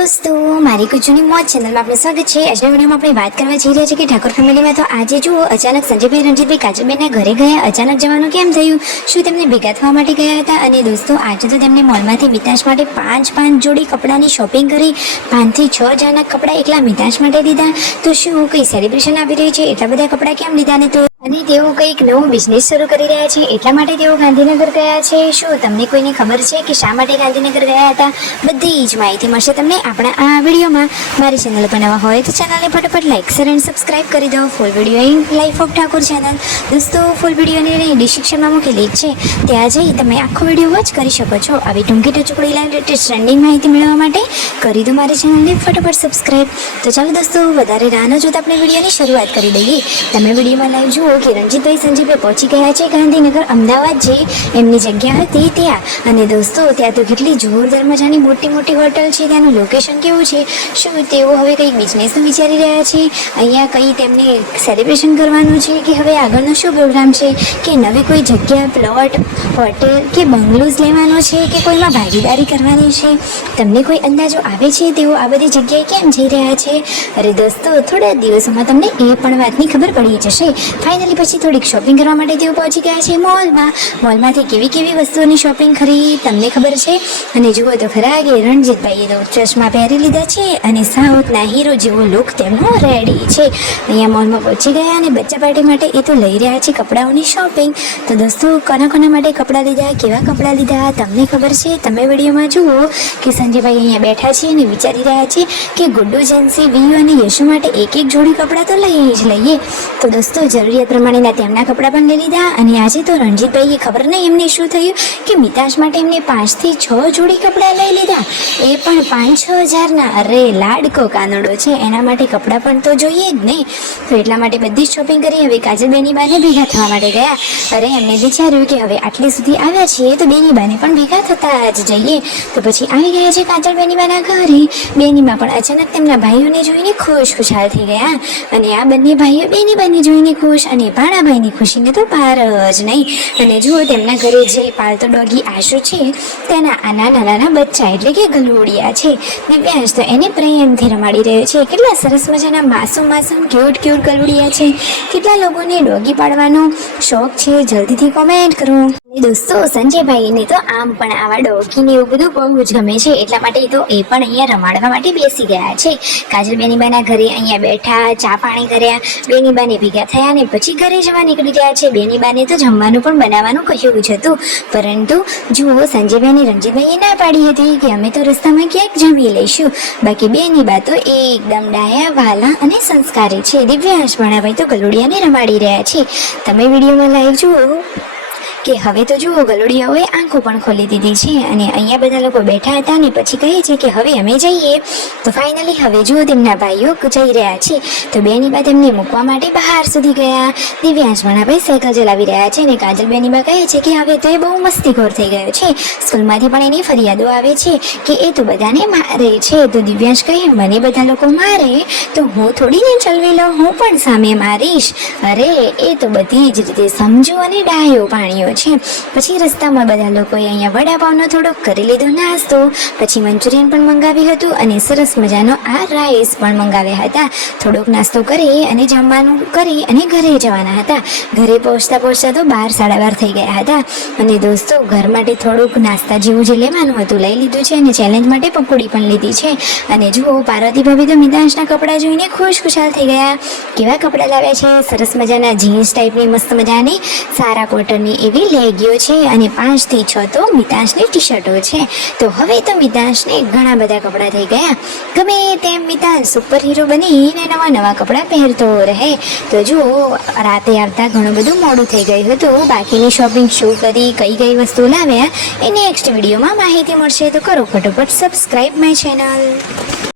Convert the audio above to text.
दोस्तों मारी कुचूनी मौज चैनल में आपने स्वागत है। आज वीडियो में આપણે વાત કરવા જઈ રહ્યા છીએ કે ઠાકોર ફેમિલી માં તો આજે જુઓ અચાનક સંજયભાઈ રણજીતભાઈ કાજલબેનના ઘરે ગયા। અચાનક જવાનું કેમ થયું, શું તેમને ભેગા થવા માટે ગયા હતા? અને દોસ્તો આજે તો તેમને મોલમાંથી મિતાંશ માટે પાંચ જોડી કપડાની શોપિંગ કરી 5 થી 6 જણા કપડા એકલા મિતાંશ માટે લીધા। તો શું કઈ સેલિબ્રેશન આવી રહી છે, એટલા બધા કપડા કેમ લીધા? ને તો અને તેઓ કંઈક નવો બિઝનેસ શરૂ કરી રહ્યા છે, એટલા માટે તેઓ ગાંધીનગર ગયા છે। શું તમને કોઈને ખબર છે કે શા માટે ગાંધીનગર ગયા હતા? બધી જ માહિતી મળશે તમને આપણા આ વિડીયોમાં। મારી ચેનલ પર નવા હોય તો ચેનલને ફટાફટ લાઈક શેર અને સબસ્ક્રાઇબ કરી દો। Full video in life of Thakor channel દોસ્તો ફૂલ વિડીયોની ડિસ્ક્રિપ્શનમાં મૂકી લિંક છે, ત્યાં જઈ તમે આખો વિડીયો વોચ કરી શકો છો। આવી ટૂંકી ટચુકડી લાઈવ લેટેસ્ટ ટ્રેન્ડિંગ માહિતી મેળવવા માટે કરી દો મારી ચેનલને ફટાફટ સબસ્ક્રાઇબ। તો ચાલો દોસ્તો વધારે રાહ ન જોતા આપણે વિડીયોની શરૂઆત કરી દઈએ। તમે વિડીયોમાં લાઈવ જુઓ કે રણજીતભાઈ સંજયભાઈ પહોંચી ગયા છે ગાંધીનગર, અમદાવાદ જે એમની જગ્યા હતી ત્યાં। અને દોસ્તો ત્યાં તો કેટલી જોરદાર મજાની મોટી હોટલ છે, ત્યાંનું લોકેશન કેવું છે? શું તેઓ હવે કંઈ બિઝનેસનું વિચારી રહ્યા છે? અહીંયા કંઈ તેમને સેલિબ્રેશન કરવાનું છે કે હવે આગળનો શું પ્રોગ્રામ છે? કે નવી કોઈ જગ્યા, પ્લોટ, હોટેલ કે બંગલોઝ લેવાનો છે કે કોઈમાં ભાગીદારી કરવાની છે? તમને કોઈ અંદાજો આવે છે તેઓ આ બધી જગ્યાએ કેમ જઈ રહ્યા છે? અરે દોસ્તો થોડા દિવસોમાં તમને એ પણ વાતની ખબર પડી જશે। ફાઇનલી પછી થોડીક શોપિંગ કરવા માટે તેઓ પહોંચી ગયા છે મોલમાંથી કેવી વસ્તુઓની શોપિંગ કરી તમને ખબર છે? અને જુઓ તો ખરા કે રણજીતભાઈએ તો ચશ્મા પહેરી લીધા છે અને સાઉથના હીરો જેવો લુક તેમનો રેડી છે। અહીંયા મોલમાં પહોંચી ગયા અને બચ્ચા પાર્ટી માટે એ તો લઈ રહ્યા છે કપડાઓની શોપિંગ। તો દોસ્તો કોના માટે કપડાં લીધા, કેવા કપડાં લીધા તમને ખબર છે? તમે વિડીયોમાં જુઓ કે સંજયભાઈ અહીંયા બેઠા છે અને વિચારી રહ્યા છે કે ગુડ્ડુ, જેન્સી, વીયુ અને યશુ માટે એક જોડી કપડાં તો લઈએ જ લઈએ। તો દોસ્તો જરૂરિયાત પ્રમાણેના તેમના કપડાં પણ લઈ લીધા। અને આજે તો રણજીતભાઈએ ખબર નહીં એમને શું થયું કે મિતાંશ માટે એમને 5 થી 6 જોડી કપડાં લઈ લીધા, એ પણ 5-6 હજારના। અરે લાડકો કાનડો છે, એના માટે કપડાં પણ તો જોઈએ જ નહીં। તો એટલા માટે બધી જ શોપિંગ કરી હવે કાજલબેની બાને ભેગા થવા માટે ગયા। અરે એમને વિચાર્યું કે હવે આટલી સુધી આવ્યા છીએ તો બેની બાને પણ ભેગા થતા જ જઈએ। તો પછી આવી ગયા છે કાજલબેની બાના ઘરે। બેની બા પણ અચાનક તેમના ભાઈઓને જોઈને ખુશાલ થઈ ગયા। અને આ બંને ભાઈઓ બેની બાને જોઈને ખુશ, અને ભાણાભાઈની ખુશીને તો પાર જ નહીં। અને જુઓ તેમના ઘરે જે પાલતો ડોગી આશુ છે તેના આ નાના બચ્ચા એટલે કે ગલુડિયા છે, દિવ્યાંશ તો એને પ્રેમથી રમાડી રહ્યો છે। કેટલા સરસ મજાના માસૂમ ક્યુટ ગલુડિયા છે। કેટલા લોકોને ડોગી પાડવાનો શોખ છે? જલ્દીથી કોમેન્ટ કરો। દોસ્તો સંજયભાઈને તો આમ પણ આવા ડોગીને એવું બધું બહુ જ ગમે છે, એટલા માટે તો એ પણ અહીંયા રમાડવા માટે બેસી ગયા છે। કાજલ બેનીબાના ઘરે અહીંયા બેઠા, ચા પાણી કર્યા, બેનીબાને ભેગા થયા ને પછી ઘરે જવા નીકળી ગયા છે। બેનીબાને તો જમવાનું પણ બનાવવાનું કહ્યું જ હતું, પરંતુ જુઓ સંજયભાઈ અને રણજીતભાઈએ ના પાડી હતી કે અમે તો રસ્તામાં ક્યાંક જમી લઈશું। બાકી બેનીબા તો એકદમ ડાયા, વાલા અને સંસ્કારી છે। દિવ્યાંશ ભાણાભાઈ તો ગલુડિયાને રમાડી રહ્યા છે। તમે વિડીયોમાં લાઈવ જુઓ કે હવે તો જુઓ ગલુડિયાઓએ આંખો પણ ખોલી દીધી છે અને અહીંયા બધા લોકો બેઠા હતા ને પછી કહે છે કે હવે અમે જઈએ। તો ફાઇનલી હવે જુઓ તેમના ભાઈઓ જઈ રહ્યા છે। તો બેનીબા તેમને મૂકવા માટે બહાર સુધી ગયા। દિવ્યાંશ ભાણાભાઈ સાયકલ ચલાવી રહ્યા છે અને કાજલ બેનીબા કહે છે કે હવે તો એ બહુ મસ્તીખોર થઈ ગયો છે, સ્કૂલમાંથી પણ એની ફરિયાદો આવે છે કે એ તો બધાને મારે છે। તો દિવ્યાંશ કહે મને બધા લોકો મારે તો હું થોડી ને ચલવી લઉં, હું પણ સામે મારીશ। અરે એ તો બધી જ રીતે સમજુ અને ડાયો પાણીઓ છે। પછી રસ્તામાં બધા લોકોએ અહીંયા વડાપાવનો થોડોક કરી લીધો નાસ્તો, પછી મંચુરિયન પણ મંગાવ્યું હતું અને સરસ મજાનો આ રાઈસ પણ મંગાવ્યા હતા। થોડોક નાસ્તો કરી અને જમવાનું કરી અને ઘરે જવાના હતા। ઘરે પહોંચતા તો 12-12:30 થઈ ગયા હતા। અને દોસ્તો ઘર માટે થોડુંક નાસ્તા જેવું જે લેવાનું હતું લઈ લીધું છે અને ચેલેન્જ માટે પકોડી પણ લીધી છે। અને જુઓ પાર્વતી ભાભી તો મિતાંશના કપડાં જોઈને ખુશાલ થઈ ગયા। કેવા કપડાં લાવ્યા છે? સરસ મજાના જીન્સ ટાઈપની મસ્ત મજાની સારા કોટનની એવી લેગીઓ છે અને 5 થી 6 તો મિતાંશની ટી શર્ટો છે। તો હવે તો મિતાંશને ઘણા બધા કપડાં થઈ ગયા। ગમે તેમ મિતાંશ સુપર હીરો બનીને નવા કપડાં પહેરતો રહે। તો જુઓ રાતે આવતા ઘણું બધું મોડું થઈ ગયું હતું। બાકીની શોપિંગ શું કરી, કઈ વસ્તુ લાવ્યા એ નેક્સ્ટ વિડીયોમાં માહિતી મળશે। તો કરો ફટોફટ સબસ્ક્રાઇબ માય ચેનલ।